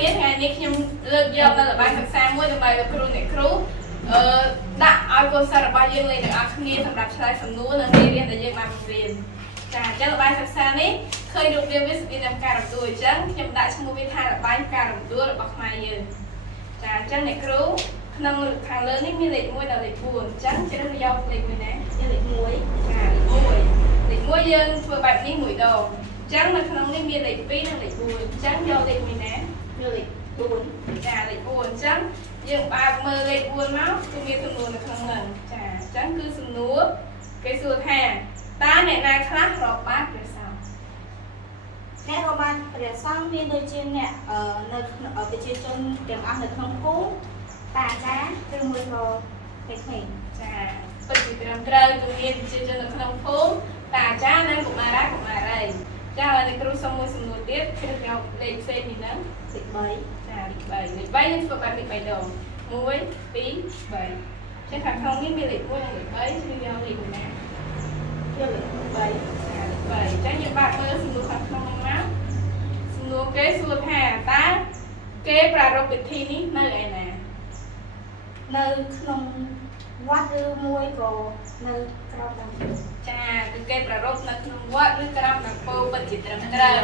គ្នាថ្ងៃនេះខ្ញុំលើកយកនៅល្បែងសិក្សាមួយដើម្បីឲ្យគ្រូអ្នកគ្រូដាក់ឲ្យកូនសិស្សរបស់យើងលេងទាំងអស់គ្នាសម្រាប់ឆ្លើយសំណួរនៅមេរៀនដែលយើងបានបង្រៀនចាអញ្ចឹងល្បែងសិក្សានេះឃើញរូបរាងវាស្អៀងតាមការរំដួលអញ្ចឹងខ្ញុំដាក់ឈ្មោះវាថាល្បែងការរំដួលរបស់ខ្មែរយើងចាអញ្ចឹងអ្នកគ្រូក្នុងខាងលើនេះមានលេខ1ដល់លេខ4អញ្ចឹងជ្រើសយកលេខ1ណាលេខ1ចាលេខ1យើងធ្វើបែបនេះមួយដងអញ្ចឹងនៅក្នុងនេះមានលេខ2និងលេខ4អញ្ចឹងយកលេខ1ណាយកលេខ4ចាលេខ4អញ្ចឹងយើងបើកមើលលេខ4មកគឺមានសំណួរនៅក្នុងហ្នឹងចាអញ្ចឹងគឺសំណួរគេសួរថាតើអ្នកណាខ្លះរាប់បាតព្រះសង្ឃអ្នករាប់បាតព្រះសង្ឃមានដូចជាអ្នកនៅប្រជាជនទាំងអស់នៅក្នុងភូមិតាអាចារ្យឬមួយក៏ពេញចាពិតជាត្រឹមត្រូវគឺមានប្រជាជននៅក្នុងភូមិតាអាចារ្យនិងកុមារាកុមារីចាឥឡូវនេះគ្រូសុំមួយសំណួរទៀតគឺយកលេខផ្សេងនេះហ្នឹងលេខ3ចាលេខ3យើងធ្វើបែបនេះ3ដង1 2 3ចឹងខាងក្នុងនេះមានលេខ1និងលេខ3គឺយកលេខណាយកលេខ3ចាលេខ3ចឹងយើងបើកមើលសំណួរខាងក្នុងមកសំណួរគេសួរថាតើគេប្រារព្ធពិធីនេះនៅឯណានៅក្នុងវត្តឬមួយក៏នៅក្រោមដើមពោធិ៍ចាគឺគេប្រារព្ធនៅក្នុងវត្តឬក្រោមដើមពោធិ៍ពិតជាត្រឹមត្រូវ